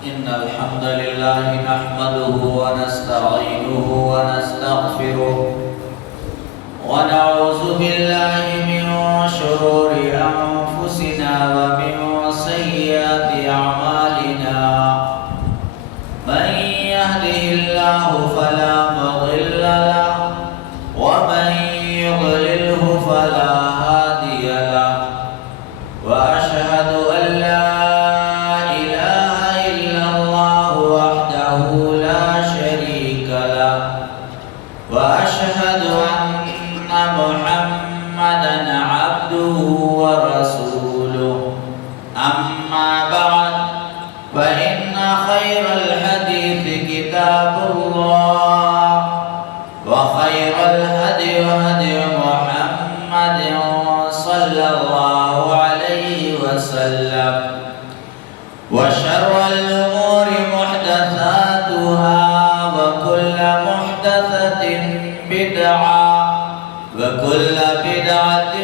إن الحمد لله نحمده ونستعينه ونستغفره ونعوذ بالله من شرور أنفسنا ومن سيئات أعمالنا من يهده الله فلا مضل له ومن يضلله فلا هادي له وأشهد أن لا إله إلا الله وحده لا شريك له وأشهد أن محمدا عبده ورسوله أما بعد فإن خير الحديث كتاب الله وخير الهدي هدي محمد صلى الله عليه وسلم وشر الأمور محدثاتها وكل محدثة بدعة وكل بدعة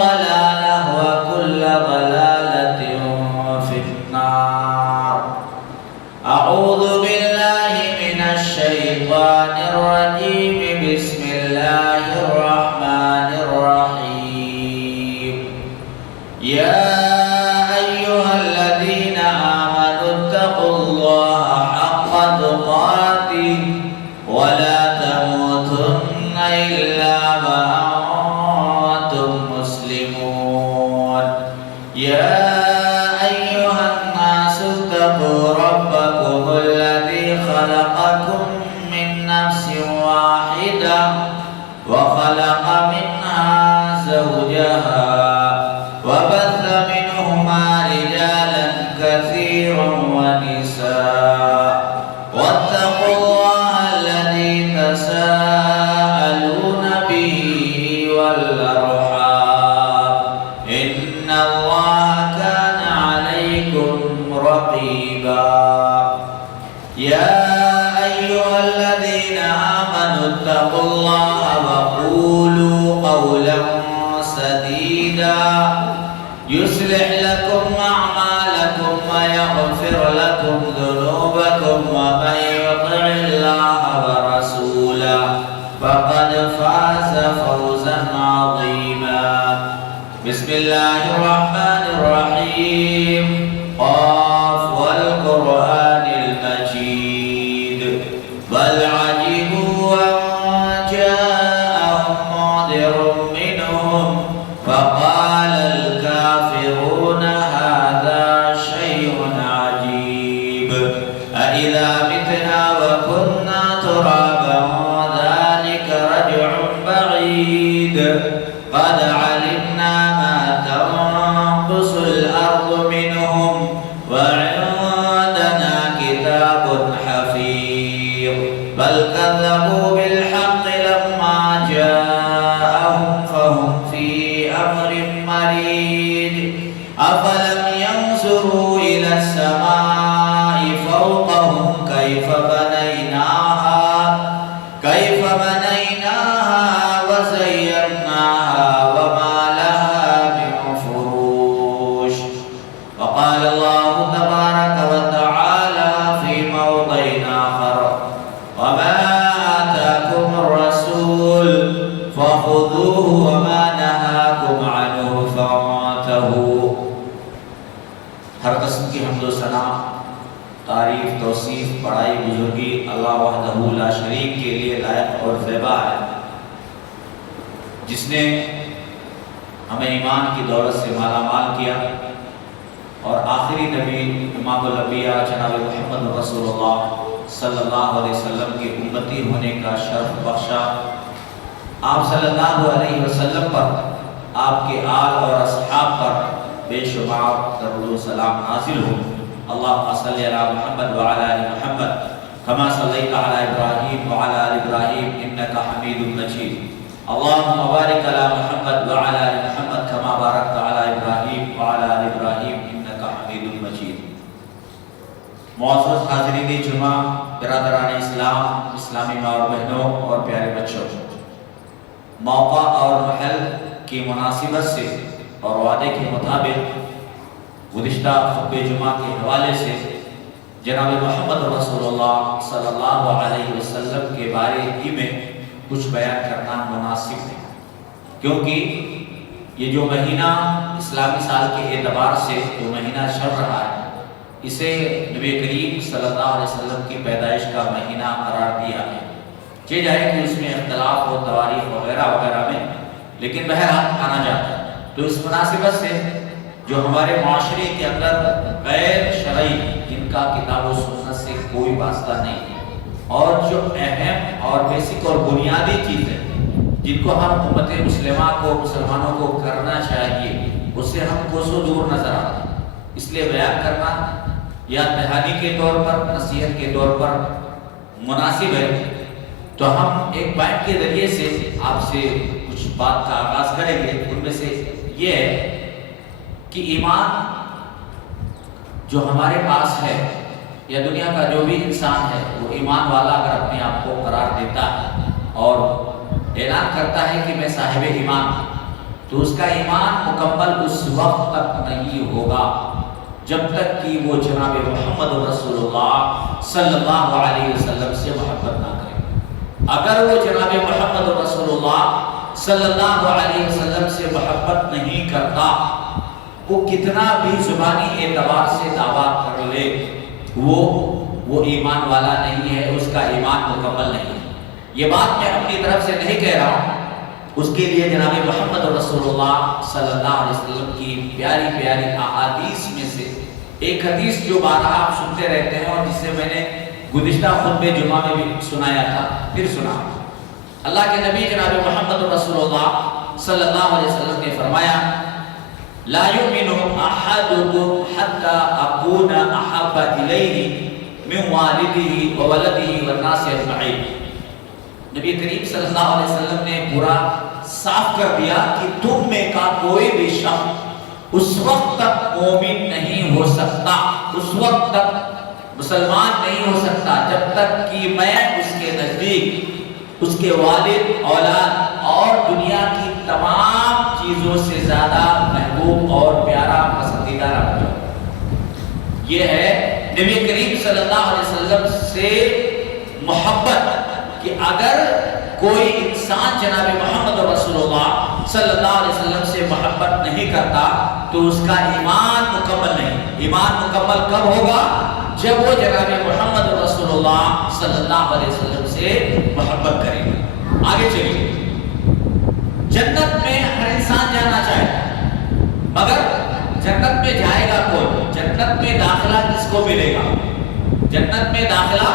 ضلالة وكل ضلالة في النار. أعوذ بالله من الشيطان الرجيم. بسم الله الرحمن الرحيم. يا أيها الذين آمنوا اتقوا الله حق تقاته ولا تموتن إلا وأنتم مسلمون. يا أيها الناس اتقوا ربكم الذي خلقكم من نفس واحدة وخلق منها زوجها وبث منهما رجالا كثيرا ونساء واتقوا الله الذي تساءلون به والأرحام إن الله كان عليكم رقيبا. يا أيها الذين آمنوا اتقوا الله وقولوا قولا سديدا يصلح لكم أعمالكم ويغفر لكم ذنوبكم ومن يطع الله ورسوله فقد فاز فوزا عظيما. بسم الله الرحمن الرحيم. قاف والقرآن المجيد بل عجبوا أن جاءهم منذر منهم فقال الكافرون هذا شيء عجيب أإذا متنا وكنا ترابا ذلك رجع بعيد قد علمنا ما تنقص الأرض منهم وعندنا كتاب حفيظ بل كذبوا بالحق لما جاءهم فهم في أمر مريج أفلم ينظروا إلى السماء فوقهم كيف بنيناها وزيناها وما لها من فروج. وقال الله تبارك وتعالى في موضع آخر وما آتاكم الرسول فخذوه وما نهاكم عنه فانتهوا. ہر قسم کی حمد و ثنا، تعریف، توصیف، بڑائی، بزرگی اللہ وحدہ لا شریک کے لیے لائق اور زیبا ہے، جس نے ہمیں ایمان کی دولت سے مالا مال کیا اور آخری نبی امام الانبیاء جناب محمد رسول اللہ صلی اللہ علیہ وسلم کے امتی ہونے کا شرف بخشا. آپ صلی اللہ علیہ وسلم پر، آپ کے آل اور اصحاب پر بے شمار درود و سلام نازل ہو. اللہم صلی علی محمد وعلی آل محمد کما صلیت علی ابراہیم وعلی آل ابراہیم انکا حمید مجید. اللہم بارک علی محمد وعلی آل محمد کما بارکت علی ابراہیم وعلی آل ابراہیم انکا حمید مجید. معزز حاضرین جمعہ، برادران اسلام، اسلامی ماں اور بہنوں اور پیارے بچوں، موقع اور محل کی مناسبت سے اور وعدے کے مطابق گزشتہ خطبہ جمعہ کے حوالے سے جناب محمد رسول اللہ صلی اللہ علیہ وسلم کے بارے ہی میں کچھ بیان کرنا مناسب ہے، کیونکہ یہ جو مہینہ اسلامی سال کے اعتبار سے جو مہینہ چل رہا ہے اسے نبی کریم صلی اللہ علیہ وسلم کی پیدائش کا مہینہ قرار دیا ہے۔ یہ جائے کہ اس میں اختلاف و تواریخ وغیرہ وغیرہ میں، لیکن بہرحال آنا جاتا ہے۔ تو اس مناسبت سے جو ہمارے معاشرے کے اندر غیر شرعی جن کا کتاب و سنت سے کوئی واسطہ نہیں ہے، اور جو اہم اور بیسک اور بنیادی چیز ہے جن کو ہم امت مسلمہ کو مسلمانوں کو کرنا چاہیے، اس سے ہم کوسوں دور نظر آتے ہیں، اس لیے بیان کرنا یا دہانی کے طور پر نصیحت کے طور پر مناسب ہے۔ تو ہم ایک پوائنٹ کے ذریعے سے آپ سے کچھ بات کا آغاز کریں گے۔ ان میں سے یہ ہے کہ ایمان جو ہمارے پاس ہے یا دنیا کا جو بھی انسان ہے وہ ایمان والا اگر اپنے آپ کو قرار دیتا ہے اور اعلان کرتا ہے کہ میں صاحب ایمان ہوں، تو اس کا ایمان مکمل اس وقت تک نہیں ہوگا جب تک کہ وہ جناب محمد رسول اللہ صلی اللہ علیہ وسلم سے محبت نہ کرے۔ اگر وہ جناب محمد رسول اللہ صلی اللہ علیہ وسلم سے محبت نہیں کرتا، وہ کتنا بھی زبانی اعتبار سے دعویٰ کر لے، وہ ایمان والا نہیں ہے، اس کا ایمان مکمل نہیں ہے۔ یہ بات میں اپنی طرف سے نہیں کہہ رہا ہوں، اس کے لیے جناب محمد رسول اللہ صلی اللہ علیہ وسلم کی پیاری پیاری احادیث میں سے ایک حدیث جو بارہا آپ سنتے رہتے ہیں اور جسے میں نے گزشتہ خطبہ جمعہ میں بھی سنایا تھا، پھر سنا۔ اللہ کے نبی جناب محمد رسول اللہ صلی اللہ علیہ وسلم نے فرمایا، لا يؤمن احدكم حتى اكون احب اليه من والده وولده والناس اجمعين۔ نبی کریم صلی اللہ علیہ وسلم نے پورا صاف کر دیا کہ تم میں کا کوئی بھی شخص اس وقت تک مومن نہیں ہو سکتا، اس وقت تک مسلمان نہیں ہو سکتا جب تک کہ میں اس کے نزدیک اس کے والد، اولاد اور دنیا کی تمام چیزوں سے زیادہ محبوب اور پیارا پسندیدہ رکھتا ہوں۔ یہ ہے نبی کریم صلی اللہ علیہ وسلم سے محبت، کہ اگر کوئی انسان جناب محمد رسول اللہ صلی اللہ علیہ وسلم سے محبت نہیں کرتا تو اس کا ایمان مکمل نہیں۔ ایمان مکمل کب ہوگا؟ جب وہ جناب محمد رسول اللہ صلی اللہ علیہ وسلم سے محبت کرے گا۔ آگے چلیے، جنت میں ہر انسان جانا چاہے، مگر جنت میں جائے گا کون؟ جنت میں داخلہ کس کو ملے گا؟ جنت میں داخلہ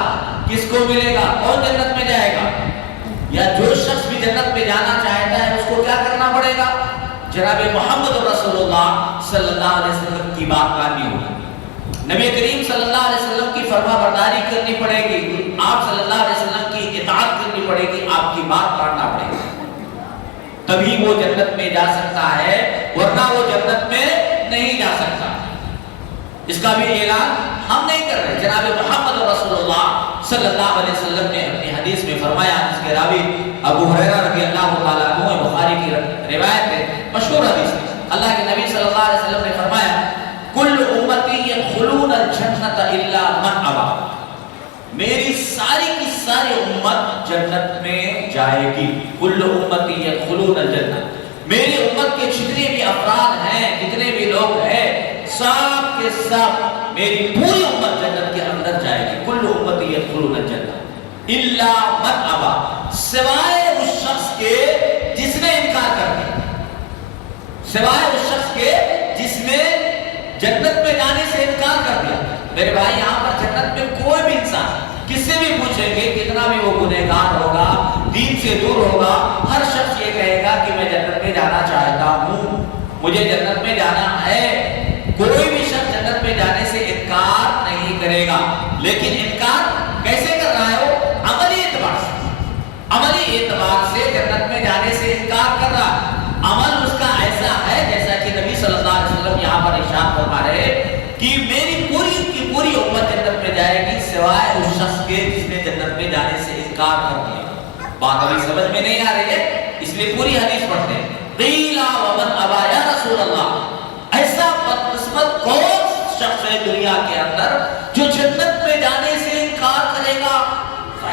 کس کو ملے گا؟ کون جنت میں جائے گا؟ یا جو شخص بھی جنت میں جانا چاہتا ہے اس کو کیا کرنا پڑے گا؟ جناب محمد رسول اللہ صلی اللہ علیہ وسلم کی بات ماننی ہوگی، نبی کریم صلی اللہ علیہ وسلم کی فرما برداری کرنی پڑے گی، آپ صلی اللہ علیہ وسلم کی اطاعت کرنی پڑے گی، آپ کی بات ماننا پڑے گا، تبھی وہ جنت میں جا سکتا ہے، ورنہ وہ جنت میں نہیں جا سکتا۔ اس کا بھی اعلان ہم نہیں کر رہے، جناب محمد رسول اللہ صلی اللہ علیہ وسلم نے اپنی حدیث میں فرمایا، جس کے راوی ابو ہریرہ رضی اللہ تعالیٰ عنہ، بخاری کی روایت ہے، مشہور حدیث ہے، اللہ کے نبی صلی اللہ علیہ وسلم نے فرمایا، کل امتی یدخلون الجنت الا من ابا، میری ساری کی ساری امت جنت میں جائے گی۔ کل امتی یدخلون الجنت، میری امت کے جتنے بھی افراد ہیں، جتنے بھی لوگ ہیں، سب کے سب میری پوری امت جنت کے اندر جائے گی۔ کل امتی یدخلون الجنت الا من ابا، سوائے اس شخص کے جس نے انکار کر دیا، سوائے اس شخص کے جس نے جنت میں جانے سے انکار کر دیا۔ میرے بھائی، یہاں پر جنت میں کوئی بھی انسان کس سے بھی پوچھیں گے، کتنا بھی وہ گنہگار ہوگا، دین سے دور ہوگا، ہر شخص یہ کہے گا کہ میں جنت میں جانا چاہتا ہوں، مجھے جنت میں جانا ہے۔ کوئی بھی شخص جنت میں جانے سے انکار نہیں کرے گا، لیکن انکار کیسے کر رہا ہے؟ وہ عملی اعتبار سے، عملی اعتبار سے جنت میں جانے سے انکار کر رہا ہے۔ عمل اس کا ایسا ہے جیسا کہ نبی صلی اللہ علیہ وسلم یہاں پر ارشاد فرما رہے کہ میری پوری کی پوری امت جنت میں جائے گی، سوائے اس شخص کے جس نے جنت میں جانے سے انکار کر دیا۔ بات ابھی سمجھ میں نہیں آ رہی ہے، اس لیے پوری حدیث پڑھتے ہیں۔ قیل ومن ابا یا رسول اللہ، ایسا بدقسمت کون شخص ہے دنیا کے اندر جو جنت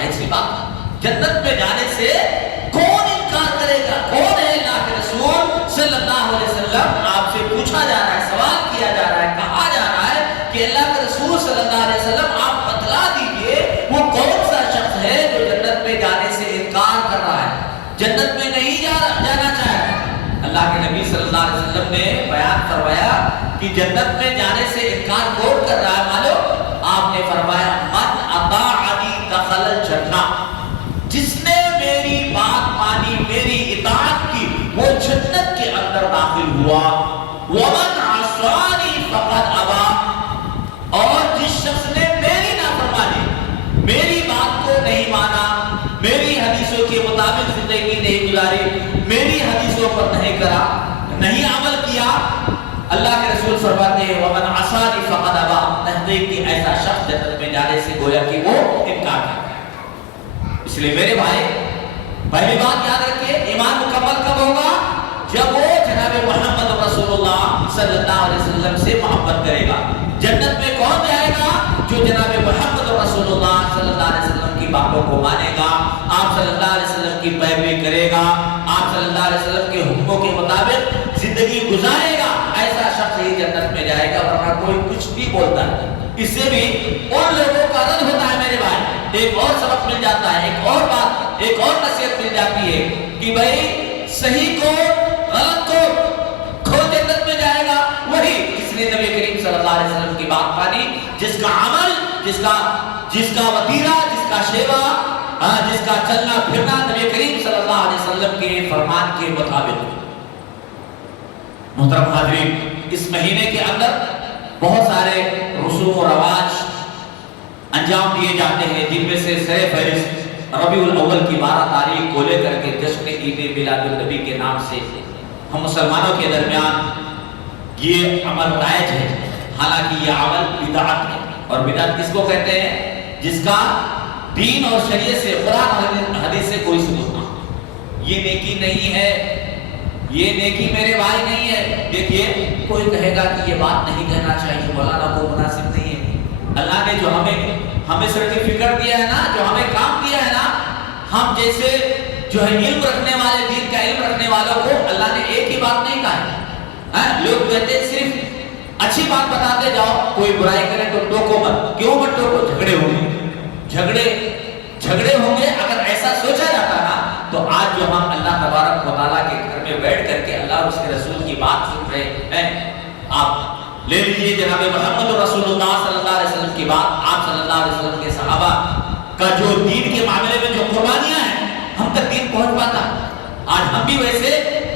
ظاہر سی بات جنت میں جانے سے کون انکار کرے گا؟ کون ہے اللہ کے رسول صلی اللہ علیہ وسلم؟ آپ سے پوچھا جا رہا ہے، سوال کیا جا رہا ہے، کہا جا رہا ہے کہ اللہ کے رسول صلی اللہ علیہ وسلم آپ بتلا دیجئے وہ کون سا شخص ہے جو جنت میں جانے سے انکار کر رہا ہے، جنت میں نہیں جانا چاہتا؟ اللہ کے نبی صلی اللہ علیہ وسلم نے بیان فرمایا کہ جنت میں جانے سے انکار کون کر رہا ہے معلوم؟ آپ نے فرمایا من اطاعنی دخل الجنہ، جس نے میری بات مانی، میری اطاعت کی، وہ جنت کے اندر داخل ہوا۔ ومن عصانی فقد ابا، اور جس شخص نے میری نافرمانی، میری بات کو نہیں مانا، میری حدیثوں کے مطابق زندگی نہیں گزاری، میری حدیثوں پر نہیں کرا، نہیں عمل کیا، اللہ کے رسول فرماتے ہیں ومن عصانی فقد ابا، تحقیق کہ ایسا شخص جنت میں جانے سے گویا کہ وہ انکار کرتا ہے۔ اس لیے میرے بھائی پہلی بات یاد رکھیے، ایمان مکمل کب ہوگا؟ جب وہ جناب محمد رسول اللہ صلی اللہ علیہ وسلم سے محبت کرے گا۔ جنت میں کون جائے گا؟ جو جناب محمد رسول اللہ صلی اللہ علیہ وسلم کی باتوں کو مانے گا، آپ صلی اللہ علیہ وسلم کی پیروی کرے گا، آپ صلی اللہ علیہ وسلم کے حکموں کے مطابق زندگی گزارے گا، ایسا شخص ہی جنت میں جائے گا، ورنہ کوئی کچھ بھی بولتا ہے۔ اس سے بھی ان لوگوں کا رد ہوتا ہے میرے بھائی، ایک اور سبق مل جاتا ہے، ایک اور بات، ایک اور نصیحت مل جاتی ہے کہ بھائی صحیح کو غلط کو کھول جنت میں جائے گا وہی جس نے نبی کریم صلی اللہ علیہ وسلم کی بات مانی، جس کا عمل، جس کا وتیرہ، جس کا شیوا، جس کا چلنا پھرنا نبی کریم صلی اللہ علیہ وسلم کے فرمان کے مطابق۔ محترم حاضرین، اس مہینے کے اندر بہت سارے رسوم و رواج انجام دیے جاتے ہیں، جن میں سے سر فہرست ربیع الاول کی 12 تاریخ کو لے کر کے جشن عید میلاد النبی کے نام سے ہم مسلمانوں کے درمیان یہ عمل رائج ہے۔ حالانکہ یہ عمل بدعت ہے، اور بدعت کس کو کہتے ہیں؟ جس کا دین اور شریعت سے، قرآن اور حدیث سے کوئی ثبوت نہ ہو۔ یہ نیکی نہیں ہے، یہ نیکی میرے بھائی نہیں ہے۔ دیکھیے کوئی کہے گا کہ یہ بات نہیں کہنا چاہیے، مولانا کو مناسب نہیں ہے۔ اللہ نے جو ہمیں سرٹیفکیٹ دیا ہے نا، جو ہمیں کام دیا ہے نا، ہم جیسے جو ہے علم رکھنے والے، دین کا علم رکھنے والوں کو اللہ نے ایک ہی بات نہیں کہا ہے۔ لوگ کہتے ہیں صرف اچھی بات بتاتے جاؤ، کوئی برائی کرے تو ٹوکو مت۔ کیوں مت ٹوکو؟ جھگڑے ہوں گے، جھگڑے ہوں گے۔ اگر ایسا سوچا جاتا نا تو آج جو ہم اللہ تبارک و تعالیٰ کے گھر میں بیٹھ کر کے اللہ اور اس کے رسول کی بات سن رہے ہیں، آپ لے لیجئے جناب محمد رسول اللہ صلی اللہ علیہ وسلم کی بات، آپ صلی اللہ علیہ وسلم کے صحابہ کا جو دین کے معاملے میں جو قربانیاں ہیں، ہم تک دین پہنچ پاتا۔ آج ہم بھی ویسے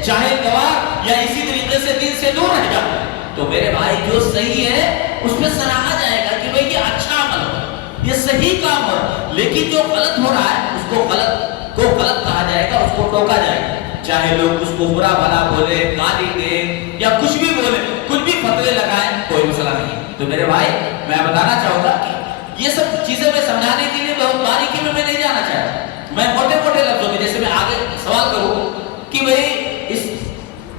چاہے گواہ یا اسی طریقے سے دین سے دور رہ جاتے ہیں۔ تو میرے بھائی جو صحیح ہے اس پہ سراہا جائے گا کہ بھئی یہ اچھا عمل ہو، یہ صحیح کام ہو، لیکن جو غلط ہو رہا ہے اس کو غلط کہا جائے گا، اس کو ٹوکا جائے گا۔ چاہے لوگ اس کو برا بھلا بولے، گالی دے یا کچھ بھی بولے، کچھ بھی فتوے لگائیں، کوئی مسئلہ نہیں۔ تو میرے بھائی میں بتانا چاہوں گا کہ یہ سب چیزیں میں سمجھانے کے لیے بہت باریکی میں نہیں جانا چاہتا، میں موٹے لفظوں میں، جیسے میں آگے سوال کروں کہ بھئی اس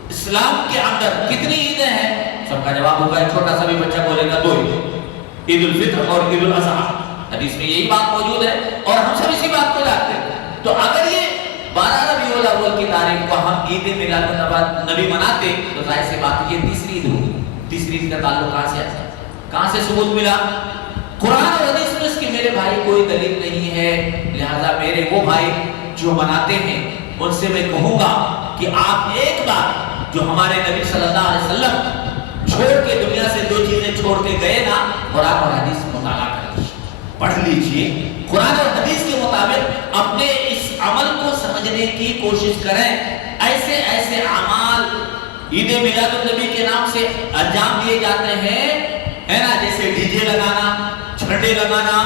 اسلام کے اندر کتنی عیدیں ہیں، سب کا جواب ہوگا ایک چھوٹا سا بھی بچہ بولے گا 2 عید، عید الفطر اور عید الاضحیٰ۔ حدیث میں یہی بات موجود ہے اور ہم سب اسی بات کو جانتے ہیں۔ تو اگر یہ 12 ربیع الاول کی تاریخ کو ہم عید میلاد النبی مناتے تو ظاہر سی بات یہ تیسری عید ہوگی۔ تیسری عید کا تعلق کہاں سے ثبوت ملا؟ قرآن اور حدیث میں اس کی میرے بھائی کوئی دلیل نہیں ہے۔ لہذا میرے وہ بھائی جو مناتے ہیں ان سے میں کہوں گا کہ آپ ایک بار جو ہمارے نبی صلی اللہ علیہ وسلم چھوڑ کے دنیا سے 2 چیزیں چھوڑ کے گئے نا، قرآن اور حدیث مطالعہ کر لیجیے، پڑھ لیجیے، قرآن اور حدیث کے مطابق اپنے اس عمل کو سمجھنے کی کوشش کریں۔ ایسے اعمال عید میلاد النبی کے نام سے انجام دیے جاتے ہیں، ہے نا، جیسے ڈی جے لگانا، جھنڈے لگانا،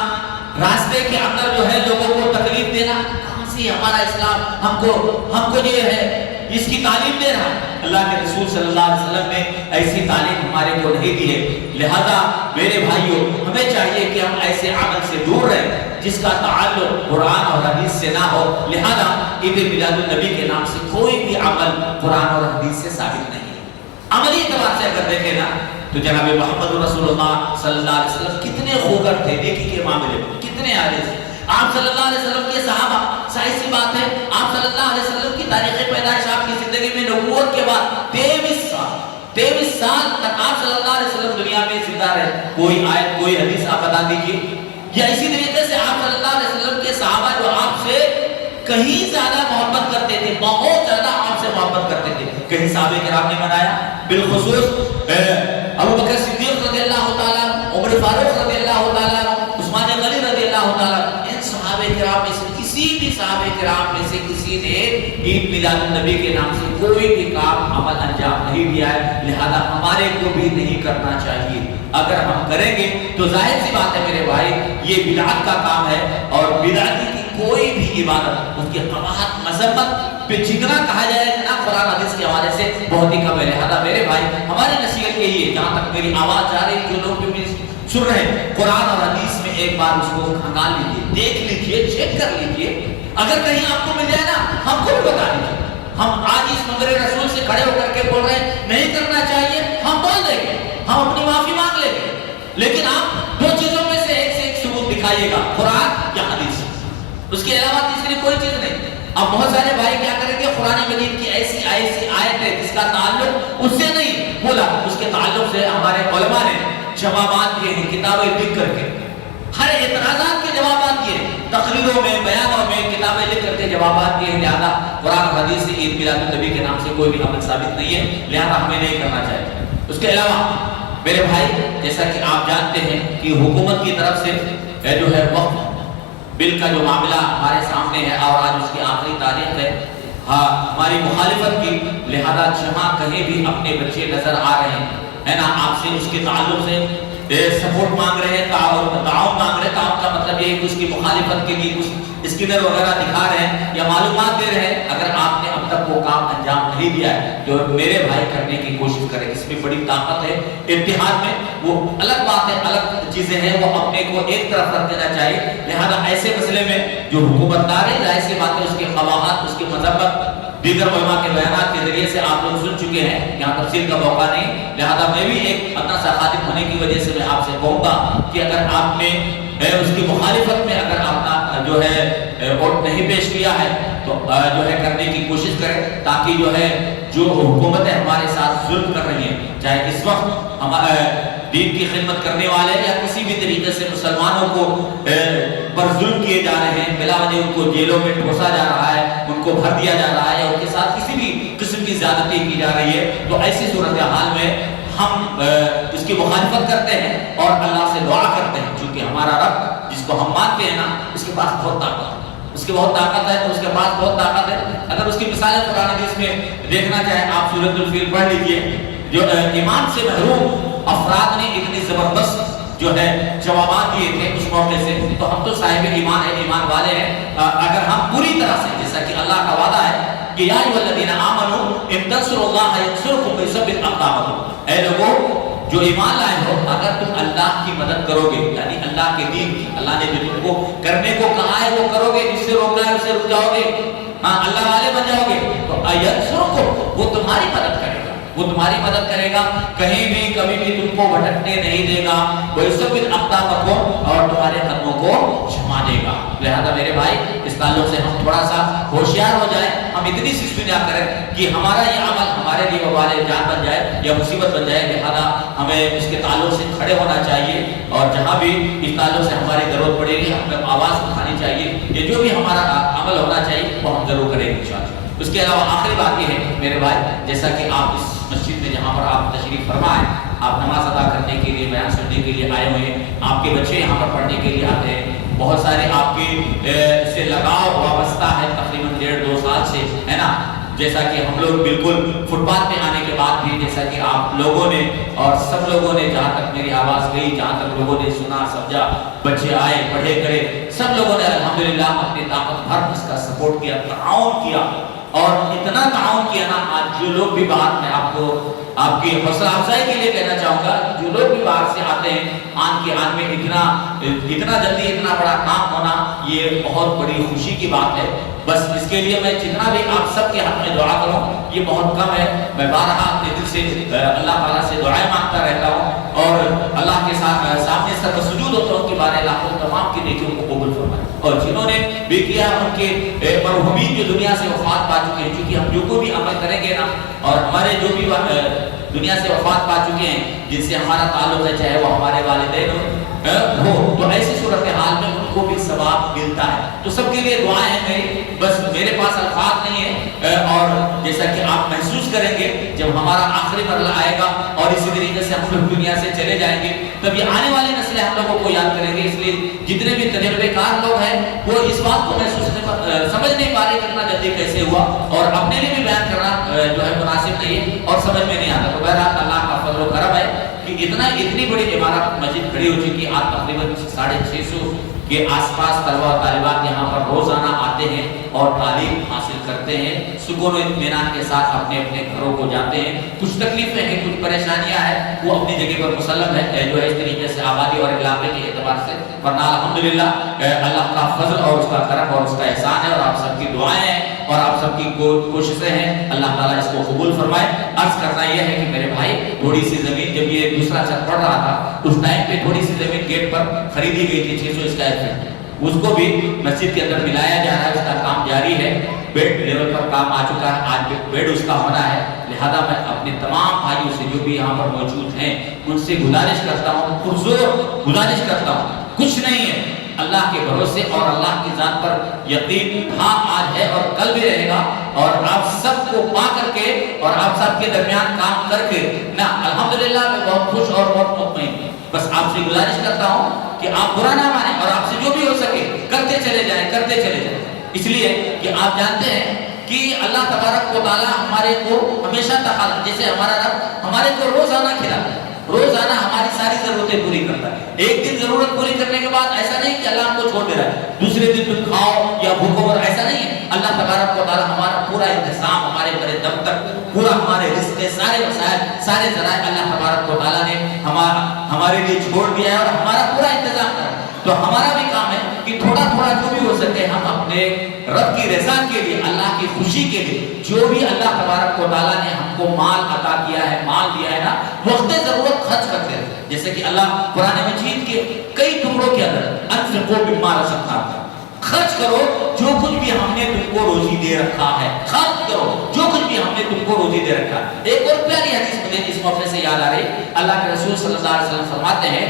راستے کے اندر جو ہے لوگوں کو تکلیف دینا۔ کہاں سے ہمارا اسلام ہم کو یہ ہے اس کی تعلیم دے رہا ہے؟ اللہ کے رسول صلی اللہ علیہ وسلم نے ایسی تعلیم ہمارے کو نہیں دی ہے۔ لہذا میرے بھائیوں ہمیں چاہیے کہ ہم ایسے عمل سے دور رہیں جس کا تعلق قرآن اور حدیث سے نہ ہو۔ لہذا عید میلاد النبی کے نام سے کوئی بھی عمل قرآن اور حدیث سے ثابت نہیں ہے۔ عملی اعتبار سے اگر دیکھیں نا تو جناب محمد رسول اللہ صلی اللہ علیہ وسلم کتنے خوگر تھے نیکی کے معاملے میں، کتنے عاجز۔ آپ صلی اللہ علیہ وسلم کے صحابہ، ظاہر سی بات ہے آپ صلی اللہ علیہ وسلم کی تاریخ پیدائش آپ کی زندگی میں نبوت کے بعد 23 سال تک آپ صلی اللہ علیہ وسلم دنیا میں زندہ رہے. کوئی آیت کوئی حدیث آپ بتا دیجئے. یا اسی طریقے سے آپ صلی اللہ علیہ وسلم کے صحابہ جو آپ سے کہیں زیادہ محبت کرتے تھے، بہت زیادہ آپ سے محبت کرتے تھے، کہیں صحابہ کرام نے منایا. بالخصوص ابو بکر صدیق رضی اللہ تعالیٰ، عمر فاروق رضی اللہ تعالیٰ، عثمان غنی رضی اللہ تعالیٰ، ان صحابہ کرام میں سے کسی بھی صحابہ کرام میں سے کسی نے عید میلاد النبی کے نام سے کوئی بھی کام عمل انجام نہیں دیا ہے. لہذا ہمارے کو بھی نہیں کرنا چاہیے. اگر ہم کریں گے تو ظاہر سی بات ہے میرے بھائی یہ بدعت کا کام ہے، اور بدعتی کی کوئی بھی عبادت اس کی قباحت مذمت پہ جتنا کہا جائے نا قرآن حدیث کے حوالے سے بہت ہی کم ہے. لہذا میرے بھائی ہماری نصیحت یہی ہے، جہاں تک میری آواز جا رہی جو لوگ بھی سن رہے ہیں، قرآن اور حدیث میں ایک بار اس کو کھنگال لیجیے، دیکھ لیجیے، چیک کر لیجیے. اگر کہیں آپ کو مل جائے نا ہم کو بھی بتا دیجیے. ہم آج اس منبر رسول سے کھڑے ہو کر کے بول رہے ہیں نہیں کرنا چاہیے، ہم بول دیں گے، ہم اپنی معافی مانگ لیں گے. لیکن آپ دو چیزوں میں سے ایک ثبوت دکھائیے گا، قرآن یا حدیث. اس کے علاوہ تیسری کوئی چیز نہیں. اب بہت سارے بھائی کیا کریں گے، قرآن مجید کی ایسی آیت ہے جس کا تعلق اس سے نہیں بولا، اس کے تعلق سے ہمارے علماء نے جوابات دیے ہیں کتابیں لکھ کر کے. ہر اعتراضات کے جوابات دیے، تقریروں میں، بیانوں میں کتابیں لکھ کر کے جوابات دیے. لہذا قرآن اور حدیث سے عید میلاد النبی کے نام سے کوئی بھی عمل ثابت نہیں ہے، لہذا ہمیں نہیں کرنا چاہیے. اس کے علاوہ میرے بھائی جیسا کہ آپ جانتے ہیں کہ حکومت کی طرف سے جو ہے وقف بل کا جو معاملہ ہمارے سامنے ہے اور آج اس کی آخری تاریخ ہے. ہاں ہماری مخالفت کی، لہذا جہاں کہیں بھی اپنے بچے نظر آ رہے ہیں ہے نا، آپ سے اس کے تعلق سے سپورٹ مانگ رہے ہیں، تعاون مانگ رہے ہیں. تعاون کا مطلب یہ ہے کہ اس کی مخالفت کے لیے کچھ اسکینر وغیرہ دکھا رہے ہیں یا معلومات دے رہے ہیں. اگر آپ نے اب تک وہ کام انجام نہیں دیا ہے تو میرے بھائی کرنے کی کوشش کریں. اس میں بڑی طاقت ہے اتحاد میں. وہ الگ بات ہے، الگ چیزیں ہیں، وہ اپنے کو ایک طرف رکھ دینا چاہیے. لہذا ایسے مسئلے میں جو حکومت دار ہے ظاہر سی بات ہے اس کے قواعد، اس کی مذہبت دیگر علماء کے بیانات کے ذریعے سے آپ لوگ سن چکے ہیں، یہاں تفصیل کا موقع نہیں. لہذا میں بھی ایک ادنا سا خادم ہونے کی وجہ سے میں آپ سے کہوں گا کہ اگر آپ نے اس کی مخالفت میں اگر آپ جو ہے ووٹ نہیں پیش کیا ہے تو جو ہے کرنے کی کوشش کریں، تاکہ جو ہے جو حکومتیں ہمارے ساتھ ظلم کر رہی ہیں، چاہے اس وقت ہمارے دین کی خدمت کرنے والے یا کسی بھی طریقے سے مسلمانوں کو پر ظلم کیے جا رہے ہیں، بلا وجہ ان کو جیلوں میں ٹھوسا جا رہا ہے، ان کو بھر دیا جا رہا ہے، ان کے ساتھ کسی بھی قسم کی زیادتی کی جا رہی ہے، تو ایسی صورتحال میں ہم اس کی مخالفت کرتے ہیں اور اللہ سے دعا کرتے ہیں. چونکہ ہمارا رب جس کو ہم مانتے ہیں نا اس کے پاس بہت طاقت ہے، اس کے بہت طاقت ہے، تو اس کے پاس بہت طاقت ہے. اگر اس کی مثالیں قرآن حدیث میں دیکھنا چاہیں آپ سورۃ الفیل پڑھ لیجئے. جو ایمان سے محروم افراد نے اتنی زبردست جو ہے جوابات دیے تھے اس موقع سے، تو ہم تو صاحب ایمان ہے، ایمان والے ہیں. اگر ہم پوری طرح سے جیسا کہ اللہ کا وعدہ ہے کہ یا ایھا الذین آمنوا ان تنصروا اللہ ینصرکم ویثبت اقدامکم، اے لوگوں جو ایمان لائے ہو اگر تم اللہ کی مدد کرو گے، یعنی اللہ کے دین کی، اللہ نے جو تم کو کرنے کو کہا ہے وہ کرو گے، جس سے روکا ہے اس سے رک جاؤ گے، ہاں اللہ والے بن جاؤ گے، تو ینصرکم وہ تمہاری مدد کرے گا، وہ تمہاری مدد کرے گا، کہیں بھی کبھی بھی تم کو بھٹکنے نہیں دے گا، وَيُثَبِّتْ أَقْدَامَكُمْ اور تمہارے قدموں کو جما دے گا. لہذا میرے بھائی اس تعلق سے ہم تھوڑا سا ہوشیار ہو جائیں، ہم اتنی سستی نہ کریں کہ ہمارا یہ عمل ہمارے لیے وبال جان بن جائے یا مصیبت بن جائے. لہذا ہمیں اس کے تعلق سے کھڑے ہونا چاہیے اور جہاں بھی اس تعلق سے ہماری ضرورت پڑے گی ہمیں آواز اٹھانی چاہیے کہ جو بھی ہمارا عمل ہونا چاہیے وہ ہم ضرور کریں گے انشاءاللہ. اس کے علاوہ آخری بات یہ ہے میرے بھائی، جیسا کہ آپ اس مسجد میں جہاں پر آپ تشریف فرما ہے، آپ نماز ادا کرنے کے لیے، بیان سننے کے لیے آئے ہوئے ہیں، آپ کے بچے یہاں پر پڑھنے کے لیے آتے ہیں، بہت سارے آپ کے سے لگاؤ وابستہ ہے تقریباً 1.5-2 سال سے، ہے نا. جیسا کہ ہم لوگ بالکل فٹ پاتھ پہ آنے کے بعد بھی جیسا کہ آپ لوگوں نے اور سب لوگوں نے جہاں تک میری آواز گئی، جہاں تک لوگوں نے سنا سمجھا، بچے آئے پڑھے کرے، سب لوگوں نے الحمدللہ اپنی طاقت بھر اس کا سپورٹ کیا، تعاون کیا اور اتنا تعاون کیا نا. آج جو لوگ بھی باہر، میں آپ کو آپ کی حوصلہ افزائی کے لیے کہنا چاہوں گا، جو لوگ بھی باہر سے آتے ہیں آن کے آن میں اتنا جلدی اتنا بڑا کام ہونا یہ بہت بڑی خوشی کی بات ہے. بس اس کے لیے میں جتنا بھی آپ سب کے حق میں دعا کروں یہ بہت کم ہے. میں بارہا اپنے دل سے اللہ تعالیٰ سے دعائیں مانگتا رہتا ہوں اور اللہ کے سامنے سر سجود ہوتا ہوں کہ بارے لاکھوں تمام کی نیکیوں کو قبول فرمائے. اور بھی کیا ان کے مرحومین جو دنیا سے وفات پا چکے ہیں، چونکہ ہم جو کوئی بھی عمل کریں گے نا، اور ہمارے جو بھی دنیا سے وفات پا چکے ہیں جن سے ہمارا تعلق ہے، چاہے وہ ہمارے والدین ہو، تو ایسی صورتحال میں ان کو بھی ثواب ملتا ہے۔ تو سب کے لیے دعائیں ہیں میری، بس میرے پاس الفاظ نہیں ہے، اور جیسا کہ آپ محسوس کریں گے جب ہمارا آخری مرحلہ آئے گا اور اسی طریقے سے ہم لوگ دنیا سے چلے جائیں گے، تب یہ آنے والی نسلیں ہم لوگوں کو یاد کریں گے۔ اس لیے جتنے بھی تجربے کار لوگ ہیں وہ اس بات کو سمجھ نہیں پا رہے کہ اتنا جلدی کیسے ہوا، اور اپنے لیے بھی بیان کرنا جو ہے مناسب نہیں ہے اور سمجھ میں نہیں آتا۔ تو بہرحال اللہ کا فضل و کرم ہے کہ اتنی بڑی عمارت مسجد کھڑی ہو چکی، آج تقریباً 650 کے آس پاس طلبہ و طالبات یہاں پر روزانہ آتے ہیں اور تعلیم حاصل کرتے ہیں، سکون و اطمینان کے ساتھ اپنے اپنے گھروں کو جاتے ہیں۔ کچھ تکلیفیں ہیں، کچھ پریشانیاں ہیں، وہ اپنی جگہ پر مسلم ہے، جو ہے اس طریقے سے آبادی اور علاقے کے اعتبار سے، ورنہ الحمدللہ اللہ کا فضل اور اس کا کرم اور اس کا احسان ہے، اور آپ سب کی دعائیں ہیں اور آپ سب کی کوششیں ہیں، اللہ تعالیٰ اس کو قبول فرمائے۔ عرض کرنا یہ ہے کہ میرے بھائی تھوڑی سی زمین، جب یہ دوسرا چھت پڑ رہا تھا اس ٹائم پہ تھوڑی سی زمین گیٹ پر خریدی گئی تھی 600 اسکوائر فٹ، اس کو بھی مسجد کے اندر ملایا جا رہا ہے، اس کا کام جاری ہے، بیڈ لیول پر کام آ چکا ہے، آج بیڈ اس کا ہونا ہے۔ لہذا میں اپنے تمام بھائیوں سے جو بھی یہاں پر موجود ہیں ان سے گزارش کرتا ہوں، پرزور گزارش کرتا ہوں، کچھ نہیں ہے، اللہ کے بھروسے اور اللہ کی ذات پر یقین تھا، آج ہے اور کل بھی رہے گا، اور آپ سب کو پا کر کے اور آپ سب کے درمیان کام کر کے نا الحمدللہ میں بہت خوش اور بہت مطمئن ہوں۔ بس آپ سے گزارش کرتا ہوں کہ آپ برا نہ مانیں اور آپ سے جو بھی ہو سکے کرتے چلے جائیں، کرتے چلے جائیں، اس لیے کہ آپ جانتے ہیں کہ اللہ تبارک و تعالیٰ ہمارے کو ہمیشہ تقاضا، جیسے ہمارا رب ہمارے کو روزانہ کھلاتا ہے، روزانہ ہماری ساری ضرورتیں پوری کرتا ہے۔ ایک دن ضرورت پوری کرنے کے بعد ایسا نہیں کہ اللہ ہم کو چھوڑ دے رہا ہے، دوسرے دن تم کھاؤ یا بھوکو، اور ایسا نہیں ہے۔ اللہ تبارک و تعالیٰ ہمارا پورا انتظام ہمارے بڑے دم تک، پورا ہمارے رزق، سارے وسائل، سارے ذرائع اللہ تبارک و تعالیٰ نے ہمارے لیے چھوڑ دیا ہے اور ہمارا پورا انتظام کرا ہے۔ تو ہمارا بھی کام ہے کہ تھوڑا تھوڑا جو بھی ہو سکے ہم اپنے رب کی رضا کے لیے، اللہ کی خوشی کے لیے، جو بھی اللہ تبارک و تعالیٰ نے ہم کو مال عطا کیا ہے، مال دیا ہے نا، وقت ضرورت خرچ کرتے ہیں۔ جیسے کہ اللہ قرآن مجید کے کئی ٹکڑوں کے اندر انفقوا مما رزقناکم، خرچ کرو جو کچھ بھی ہم نے تم کو روزی دے رکھا ہے، خرچ کرو جو کچھ بھی ہم نے تم کو روزی دے رکھا ہے۔ ایک اور پیاری حدیث مجھے اس موقع سے یاد آ رہی، اللہ کے رسول صلی اللہ علیہ وسلم فرماتے ہیں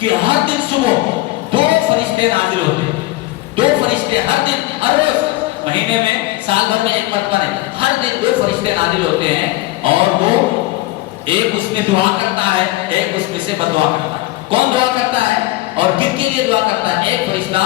کہ ہر دن صبح 2 فرشتے نازل ہوتے ہیں، 2 فرشتے ہر دن، ہر روز، مہینے میں، سال بھر میں ایک مرتبہ نہیں، ہر دن 2 فرشتے نازل ہوتے ہیں، اور وہ ایک اس میں دعا کرتا ہے، ایک اس میں سے بددعا کرتا ہے۔ کون دعا کرتا ہے اور کن کے لیے دعا کرتا ہے؟ ایک فرشتہ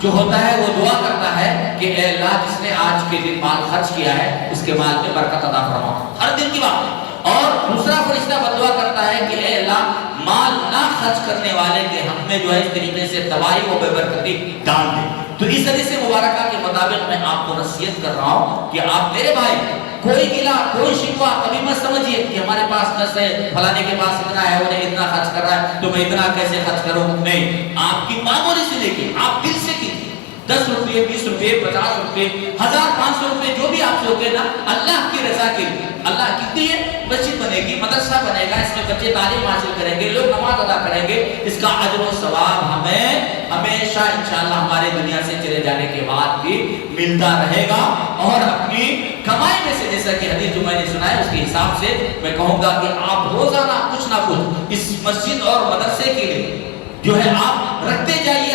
جو ہوتا ہے وہ دعا کرتا ہے کہ اے اللہ جس نے آج کے دن مال خرچ کیا ہے اس کے مال میں برکت عطا فرما، ہر دن کی بات۔ اور دوسرا فرشتہ بددعا کرتا ہے کہ اے اللہ مال نہ خرچ کرنے والے کے ہم میں جو ہے اس طریقے سے تباہی و بے برکتی ڈال دے۔ تو اس حدیث مبارکہ کے مطابق میں آپ کو نصیحت کر رہا ہوں کہ آپ میرے بھائی کوئی گلا، کوئی شکوہ کبھی مت سمجھیے کہ ہمارے پاس دس ہے، فلانے کے پاس اتنا ہے، انہیں اتنا خرچ کر رہا ہے تو میں اتنا کیسے خرچ کروں۔ نہیں، آپ کی معمولی سے لے کے آپ دل سے کیجیے، 10 روپے، 20 روپے، 50 روپے، 1500 روپے، جو بھی آپ سے ہوگے نا، اللہ کی رضا کے لیے۔ اللہ کی مسجد بنے گی، مدرسہ بنے گا، اس میں بچے تعلیم حاصل کریں گے، لوگ نماز ادا کریں گے، اس کا اجر و ثواب ہمیں ہمیشہ انشاءاللہ ہمارے دنیا سے چلے جانے کے بعد بھی ملتا رہے گا۔ اور اپنی کمائی میں سے، جیسا کہ حدیث جو میں نے سنا ہے اس کے حساب سے میں کہوں گا کہ آپ روزانہ کچھ نہ کچھ اس مسجد اور مدرسے کے لیے جو ہے آپ رکھتے جائیے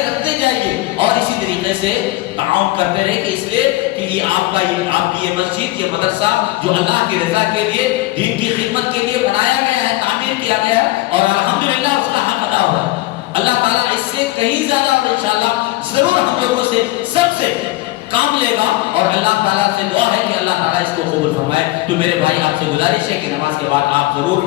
اور اسی طریقے سے تعاون کرتے رہے، کہ اس لیے کہ یہ آپ کی یہ مسجد، یہ مدرسہ جو اللہ کی رضا کے لیے، دین کی خدمت کے لیے بنایا گیا ہے، تعمیر کیا گیا ہے، اور الحمدللہ اس کا حق ادا ہو رہا ہے۔ اللہ تعالیٰ اس سے کہیں زیادہ اور انشاءاللہ ضرور ہم لوگوں سے سب سے کام لے گا، اور اللہ تعالیٰ سے دعا ہے کہ اللہ تعالیٰ اس کو قبول فرمائے۔ تو میرے بھائی آپ سے گزارش ہے کہ نماز کے بعد آپ ضرور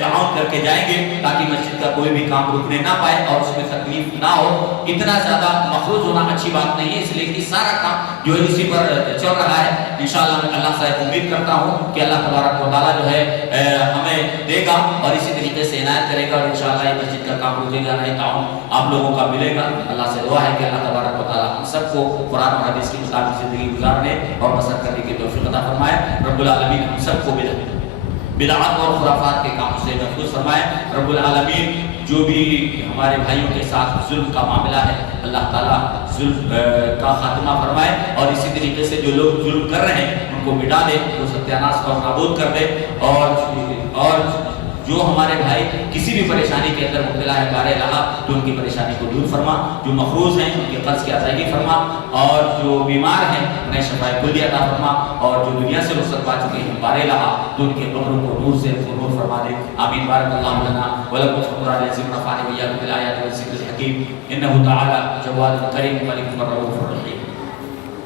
تعاون کر کے جائیں گے تاکہ مسجد کا کوئی بھی کام رکنے نہ پائے اور اس میں تکلیف نہ ہو۔ اتنا زیادہ مخروج ہونا اچھی بات نہیں ہے، اس لیے کہ سارا کام جو ہے اسی پر چل رہا ہے۔ انشاءاللہ میں اللہ سے امید کرتا ہوں کہ اللہ تبارک و تعالیٰ جو ہے ہمیں دے گا اور اسی طریقے سے عنایت کرے گا، اور انشاءاللہ یہ مسجد کا کام رکے گا نہیں، تعاون آپ لوگوں کا ملے گا۔ اللہ سے دعا ہے کہ اللہ تبارک و تعالیٰ ہم سب کو قرآن اور حدیث کی مطابق زندگی گزارنے اور بسر کرنے کی توفیق عطا فرمائے۔ رب العالمین ہم سب کو بھی بدعات اور خرافات کے کاموں سے محفوظ فرمائے۔ رب العالمین جو بھی ہمارے بھائیوں کے ساتھ ظلم کا معاملہ ہے اللہ تعالیٰ ظلم کا خاتمہ فرمائے، اور اسی طریقے سے جو لوگ ظلم کر رہے ہیں ان کو مٹا دے، وہ ستیاناش اور نابود کر دے، اور جو ہمارے بھائی کسی بھی پریشانی کے اندر مبتلا ہے بارے رہا تو ان کی پریشانی کو دور فرما، جو مقروض ہیں ان کے قرض کی ادائیگی فرما، اور جو بیمار ہیں انہیں شفاء کلی عطا فرما، اور جو دنیا سے رخصت پا چکے ہیں بارے رہا تو ان کے قبروں کو نور سے نور فرما دے۔ آمین۔ بارک اللہ لنا ولکم فی القرآن العظیم ونفعني وإياکم بالآیات والذکر الحکیم، انہ تعالی جواد کریم ملک الرؤوف الرحیم۔